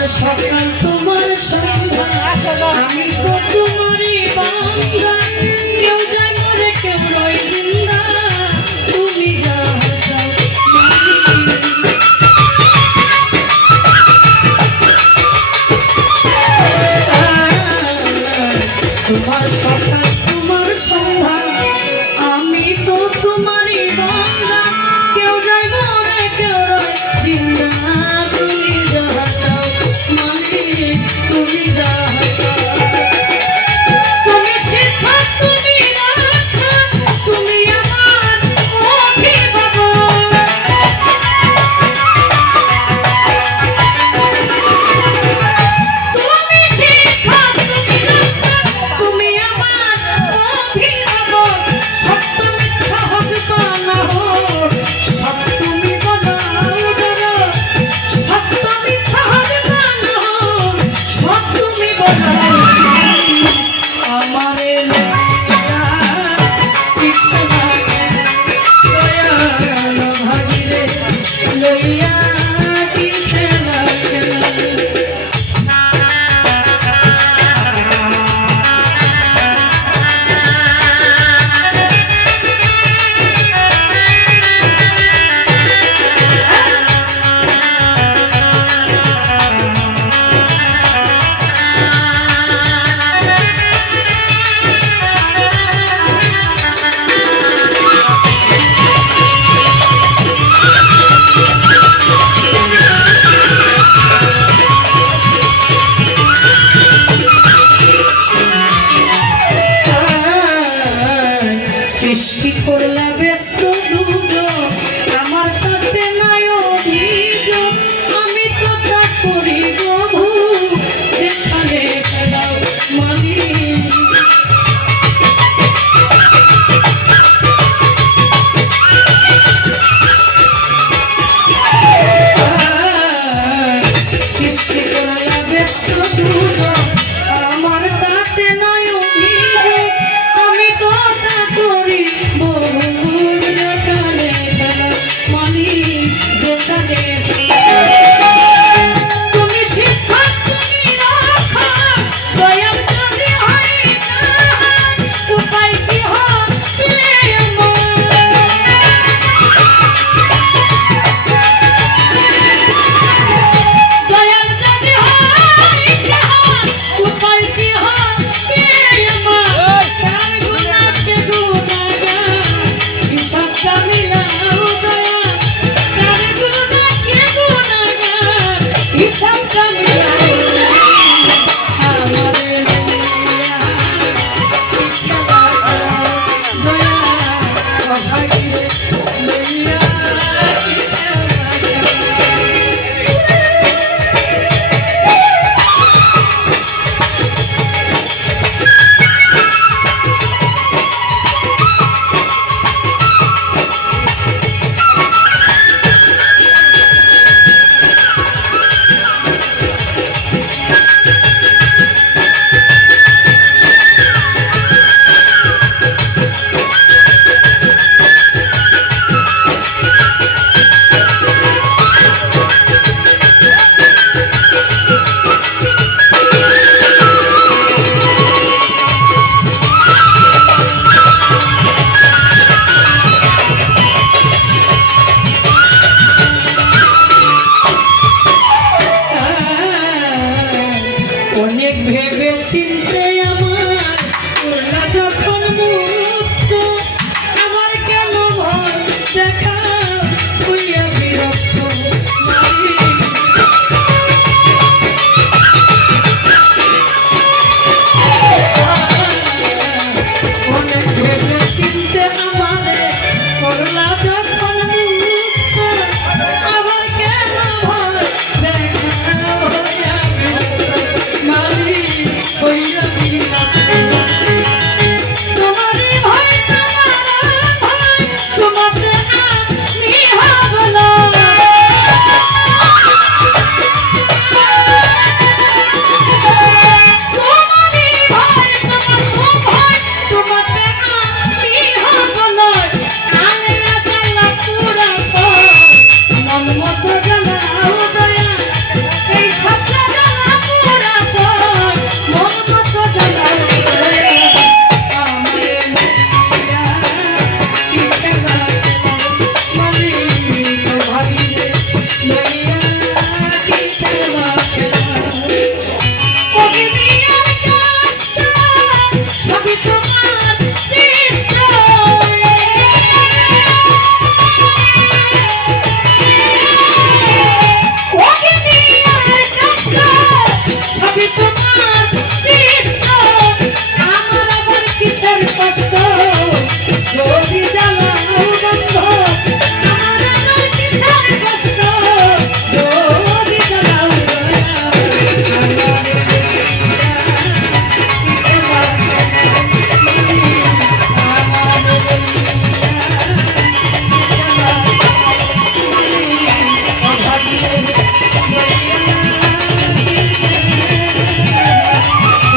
তোমার সকাল তোমার সন্ধ্যা আমি তো তোমারই বান্দা কেউ যায় মরে কেউ রয় জিন্দা তুমি যা তোমার সকাল তোমার সন্ধ্যা আমি তো তোমারই বান্দা কেউ যায় মরে কেউ রয় জিন্দা তুমি যা চাও মালিক তুমি যা তুমি শিক্ষা তুমি রক্ষা তুমি আমার অভিভাবক তুমি শিক্ষা তুমি রক্ষা তুমি আমার অভিভাবক সত্য মিথ্যা হোক বা না হোক সব তুমি বলাও ধরো সত্য মিথ্যা হোক বা না হোক সব তুমি বলাও আমারে লইয়া কৃষ্ণ দয়াল ভাগিরে লইয়া কৃষ্ণ সৃষ্টি করলা ব্যস্ত দুজন আমার তাতে নাই অভিযোগ আমি তো তা করি প্রভু যেখানে ফেরাও মালিক সৃষ্টি করলা ব্যস্ত দুজন আমার তাতে নাই অভিযোগ আমি তো তা করি বহু যেখানে ফেরাও মালিক যেখানে তুমি শিক্ষা তুমি রক্ষা দয়াল যদি হয় না উপায় কি হবে দয়াল যদি হয় না উপায় কি হবে আমার কার গুনাহকে গুনাহগার হিসাবটা মিলাও দয়াল কার গুনাহকে গুনাহগার হিসাবটা মিলাও আমারে লইয়া দয়াল ভাগিরে লইয়া অনেক ভেবে চিন্তে